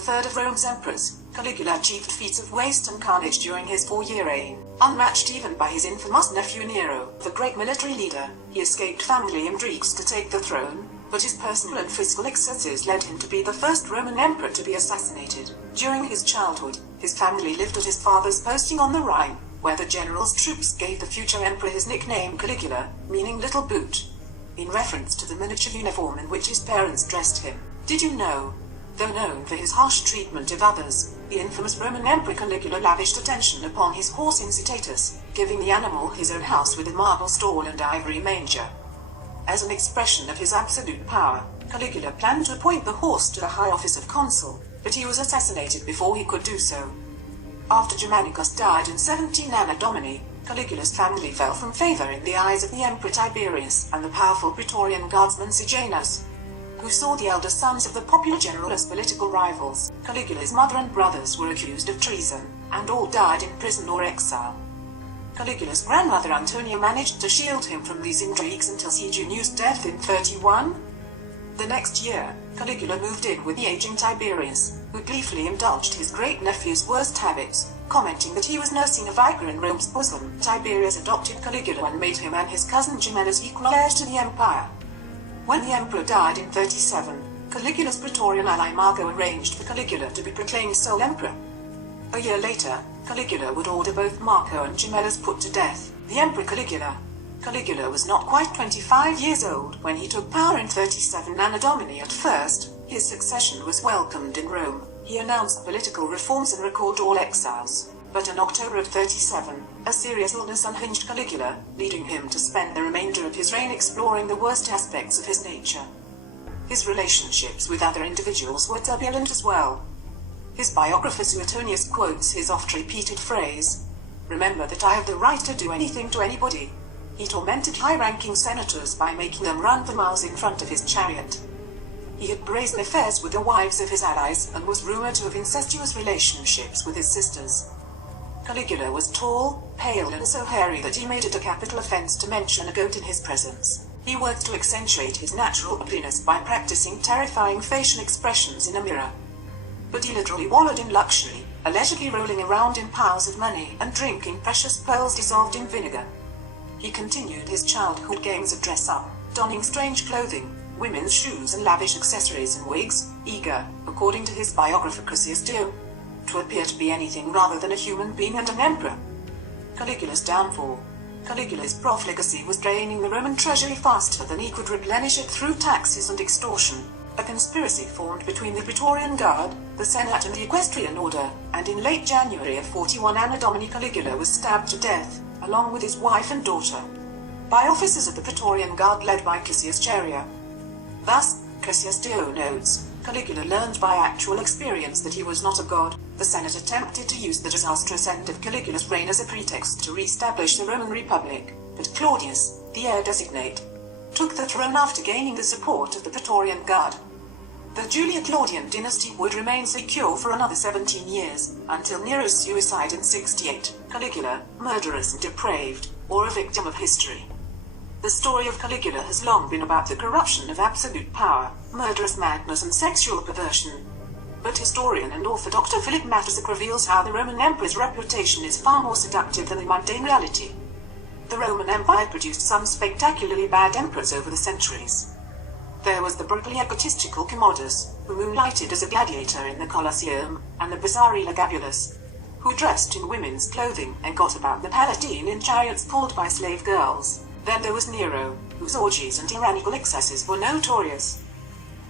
third of Rome's emperors, Caligula achieved feats of waste and carnage during his 4-year reign, unmatched even by his infamous nephew Nero, the great military leader. He escaped family intrigues to take the throne, but his personal and fiscal excesses led him to be the first Roman emperor to be assassinated. During his childhood, his family lived at his father's posting on the Rhine, where the general's troops gave the future emperor his nickname Caligula, meaning little boot, in reference to the miniature uniform in which his parents dressed him. Did you know? Though known for his harsh treatment of others, the infamous Roman Emperor Caligula lavished attention upon his horse Incitatus, giving the animal his own house with a marble stall and ivory manger. As an expression of his absolute power, Caligula planned to appoint the horse to the high office of consul, but he was assassinated before he could do so. After Germanicus died in 17 Anno Domini, Caligula's family fell from favor in the eyes of the Emperor Tiberius and the powerful Praetorian guardsman Sejanus, who saw the elder sons of the popular general as political rivals. Caligula's mother and brothers were accused of treason, and all died in prison or exile. Caligula's grandmother Antonia managed to shield him from these intrigues until Sejanus' death in 31. The next year, Caligula moved in with the aging Tiberius, who gleefully indulged his great-nephew's worst habits, commenting that he was nursing a viper in Rome's bosom. Tiberius adopted Caligula and made him and his cousin Gemellus equal heirs to the empire. When the emperor died in 37, Caligula's Praetorian ally Marco arranged for Caligula to be proclaimed sole emperor. A year later, Caligula would order both Marco and Gemellus put to death. The Emperor Caligula was not quite 25 years old when he took power in 37 Anno Domini. At first, his succession was welcomed in Rome. He announced political reforms and recalled all exiles. But in October of 37, a serious illness unhinged Caligula, leading him to spend the remainder of his reign exploring the worst aspects of his nature. His relationships with other individuals were turbulent as well. His biographer Suetonius quotes his oft-repeated phrase, "Remember that I have the right to do anything to anybody." He tormented high-ranking senators by making them run for miles in front of his chariot. He had brazen affairs with the wives of his allies and was rumored to have incestuous relationships with his sisters. Caligula was tall, pale and so hairy that he made it a capital offense to mention a goat in his presence. He worked to accentuate his natural ugliness by practicing terrifying facial expressions in a mirror. But he literally wallowed in luxury, allegedly rolling around in piles of money and drinking precious pearls dissolved in vinegar. He continued his childhood games of dress-up, donning strange clothing, women's shoes and lavish accessories and wigs, eager, according to his biographer Cassius Dio, to appear to be anything rather than a human being and an emperor. Caligula's downfall. Caligula's profligacy was draining the Roman treasury faster than he could replenish it through taxes and extortion. A conspiracy formed between the Praetorian Guard, the Senate and the Equestrian Order, and in late January of 41 Anno Domini Caligula was stabbed to death, along with his wife and daughter, by officers of the Praetorian Guard led by Cassius Chaerea. Thus, Cassius Dio notes, Caligula learned by actual experience that he was not a god. The Senate attempted to use the disastrous end of Caligula's reign as a pretext to re-establish the Roman Republic, but Claudius, the heir designate, took the throne after gaining the support of the Praetorian Guard. The Julio-Claudian dynasty would remain secure for another 17 years, until Nero's suicide in 68. Caligula, murderous and depraved, or a victim of history. The story of Caligula has long been about the corruption of absolute power, murderous madness and sexual perversion. But historian and author Dr. Philip Mattersick reveals how the Roman emperor's reputation is far more seductive than the mundane reality. The Roman Empire produced some spectacularly bad emperors over the centuries. There was the brutally egotistical Commodus, who moonlighted as a gladiator in the Colosseum, and the bizarre Elagabalus, who dressed in women's clothing and got about the Palatine in chariots pulled by slave girls. Then there was Nero, whose orgies and tyrannical excesses were notorious.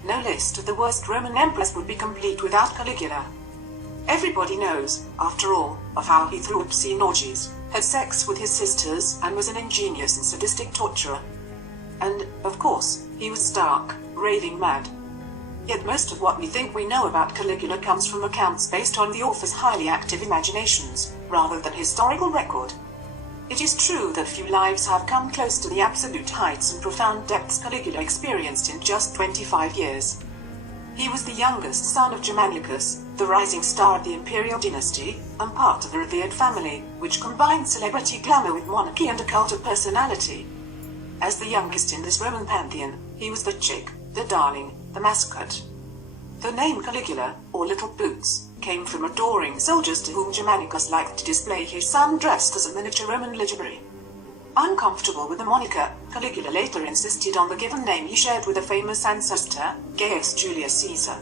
No list of the worst Roman emperors would be complete without Caligula. Everybody knows, after all, of how he threw obscene orgies, had sex with his sisters, and was an ingenious and sadistic torturer. And, of course, he was stark, raving mad. Yet most of what we think we know about Caligula comes from accounts based on the author's highly active imaginations, rather than historical record. It is true that few lives have come close to the absolute heights and profound depths Caligula experienced in just 25 years. He was the youngest son of Germanicus, the rising star of the imperial dynasty, and part of a revered family, which combined celebrity glamour with monarchy and a cult of personality. As the youngest in this Roman pantheon, he was the chick, the darling, the mascot. The name Caligula, or Little Boots, came from adoring soldiers to whom Germanicus liked to display his son dressed as a miniature Roman livery. Uncomfortable with the moniker, Caligula later insisted on the given name he shared with a famous ancestor, Gaius Julius Caesar.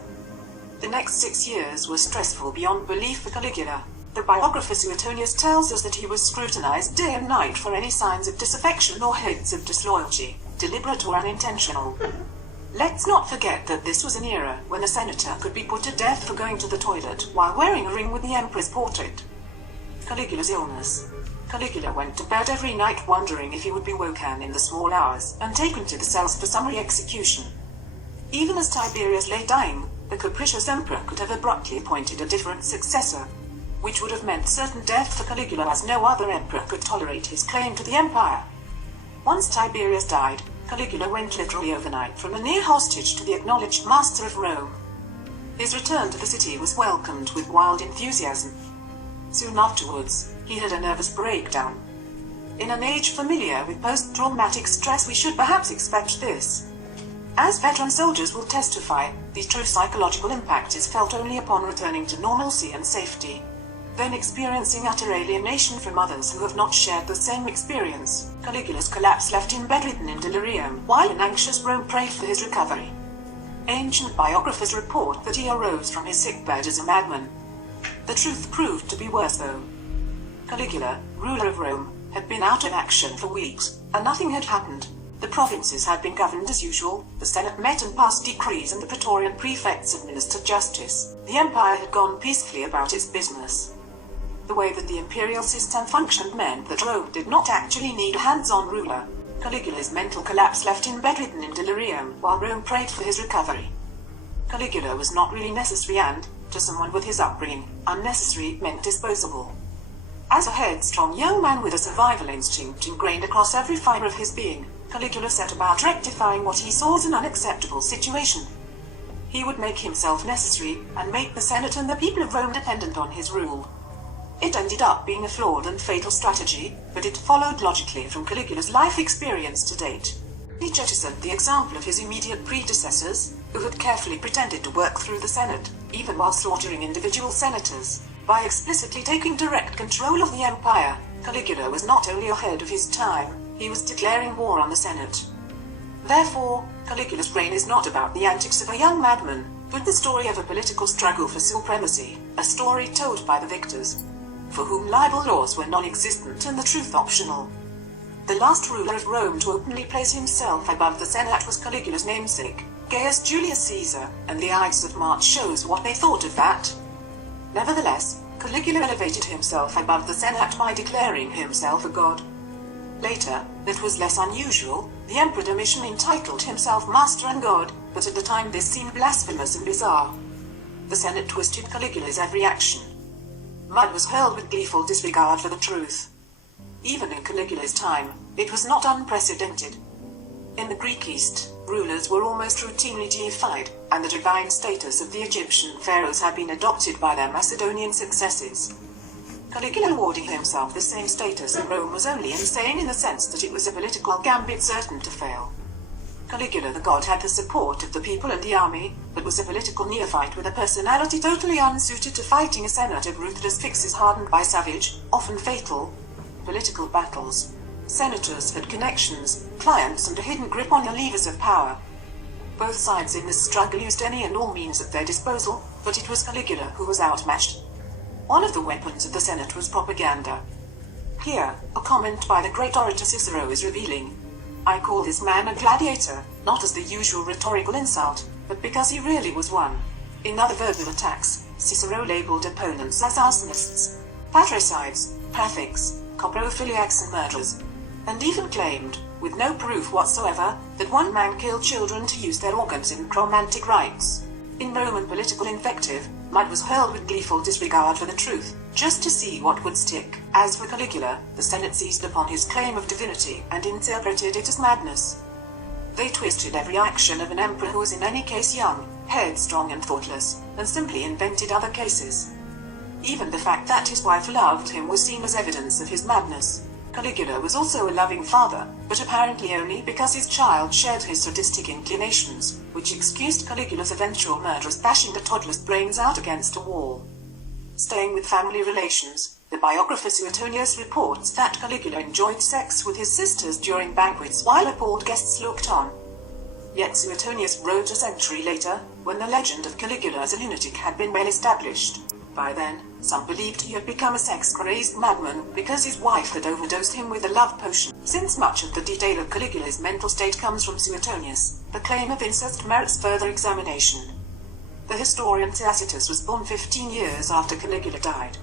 The next 6 years were stressful beyond belief for Caligula. The biographer Suetonius tells us that he was scrutinized day and night for any signs of disaffection or hints of disloyalty, deliberate or unintentional. Let's not forget that this was an era when a senator could be put to death for going to the toilet while wearing a ring with the emperor's portrait. Caligula's illness. Caligula went to bed every night wondering if he would be woken in the small hours and taken to the cells for summary execution. Even as Tiberius lay dying, the capricious emperor could have abruptly appointed a different successor, which would have meant certain death for Caligula, as no other emperor could tolerate his claim to the empire. Once Tiberius died, Caligula went literally overnight from a near hostage to the acknowledged master of Rome. His return to the city was welcomed with wild enthusiasm. Soon afterwards, he had a nervous breakdown. In an age familiar with post-traumatic stress, we should perhaps expect this. As veteran soldiers will testify, the true psychological impact is felt only upon returning to normalcy and safety. Then experiencing utter alienation from others who have not shared the same experience, Caligula's collapse left him bedridden in delirium, while an anxious Rome prayed for his recovery. Ancient biographers report that he arose from his sickbed as a madman. The truth proved to be worse, though. Caligula, ruler of Rome, had been out of action for weeks, and nothing had happened. The provinces had been governed as usual, the Senate met and passed decrees, and the Praetorian prefects administered justice. The empire had gone peacefully about its business. The way that the imperial system functioned meant that Rome did not actually need a hands-on ruler. Caligula's mental collapse left him bedridden in delirium, while Rome prayed for his recovery. Caligula was not really necessary, and, to someone with his upbringing, unnecessary meant disposable. As a headstrong young man with a survival instinct ingrained across every fiber of his being, Caligula set about rectifying what he saw as an unacceptable situation. He would make himself necessary, and make the Senate and the people of Rome dependent on his rule. It ended up being a flawed and fatal strategy, but it followed logically from Caligula's life experience to date. He jettisoned the example of his immediate predecessors, who had carefully pretended to work through the Senate, even while slaughtering individual senators. By explicitly taking direct control of the empire, Caligula was not only ahead of his time, he was declaring war on the Senate. Therefore, Caligula's reign is not about the antics of a young madman, but the story of a political struggle for supremacy, a story told by the victors, for whom libel laws were non-existent and the truth optional. The last ruler of Rome to openly place himself above the Senate was Caligula's namesake, Gaius Julius Caesar, and the Ides of March shows what they thought of that. Nevertheless, Caligula elevated himself above the Senate by declaring himself a god. Later, that was less unusual, the Emperor Domitian entitled himself master and god, but at the time this seemed blasphemous and bizarre. The Senate twisted Caligula's every action. Mud was hurled with gleeful disregard for the truth. Even in Caligula's time, it was not unprecedented. In the Greek East, rulers were almost routinely deified, and the divine status of the Egyptian pharaohs had been adopted by their Macedonian successors. Caligula awarding himself the same status in Rome was only insane in the sense that it was a political gambit certain to fail. Caligula the god had the support of the people and the army, but was a political neophyte with a personality totally unsuited to fighting a senate of ruthless fixes hardened by savage, often fatal, political battles. Senators had connections, clients, and a hidden grip on the levers of power. Both sides in this struggle used any and all means at their disposal, but it was Caligula who was outmatched. One of the weapons of the Senate was propaganda. Here, a comment by the great orator Cicero is revealing. I call this man a gladiator, not as the usual rhetorical insult, but because he really was one. In other verbal attacks, Cicero labeled opponents as arsonists, patricides, pathics, coprophiliacs, and murderers, and even claimed, with no proof whatsoever, that one man killed children to use their organs in necromantic rites. In Roman political invective, mud was hurled with gleeful disregard for the truth, just to see what would stick. As for Caligula, the Senate seized upon his claim of divinity and interpreted it as madness. They twisted every action of an emperor who was in any case young, headstrong, and thoughtless, and simply invented other cases. Even the fact that his wife loved him was seen as evidence of his madness. Caligula was also a loving father, but apparently only because his child shared his sadistic inclinations, which excused Caligula's eventual murderous bashing the toddler's brains out against a wall. Staying with family relations, the biographer Suetonius reports that Caligula enjoyed sex with his sisters during banquets while appalled guests looked on. Yet Suetonius wrote a century later, when the legend of Caligula as a lunatic had been well established. By then, some believed he had become a sex-crazed madman because his wife had overdosed him with a love potion. Since much of the detail of Caligula's mental state comes from Suetonius, the claim of incest merits further examination. The historian Tacitus was born 15 years after Caligula died.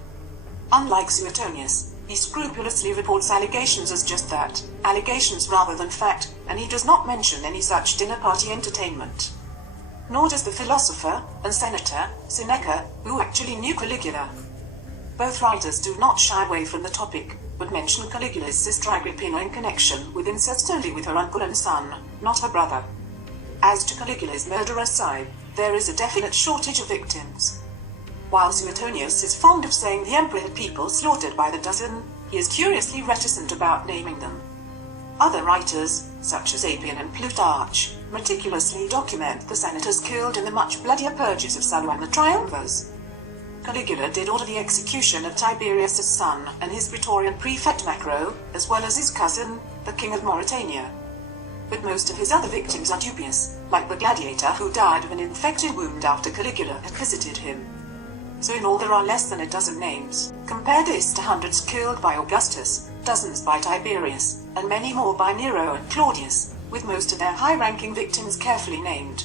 Unlike Suetonius, he scrupulously reports allegations as just that, allegations rather than fact, and he does not mention any such dinner party entertainment. Nor does the philosopher and senator Seneca, who actually knew Caligula. Both writers do not shy away from the topic, but mention Caligula's sister Agrippina in connection with incest only with her uncle and son, not her brother. As to Caligula's murderous side, there is a definite shortage of victims. While Suetonius is fond of saying the emperor had people slaughtered by the dozen, he is curiously reticent about naming them. Other writers, such as Appian and Plutarch, meticulously document the senators killed in the much bloodier purges of Salo and the Triumvirs. Caligula did order the execution of Tiberius' son and his praetorian prefect Macro, as well as his cousin, the king of Mauritania. But most of his other victims are dubious, like the gladiator who died of an infected wound after Caligula had visited him. So in all there are less than a dozen names. Compare this to hundreds killed by Augustus, dozens by Tiberius, and many more by Nero and Claudius, with most of their high-ranking victims carefully named.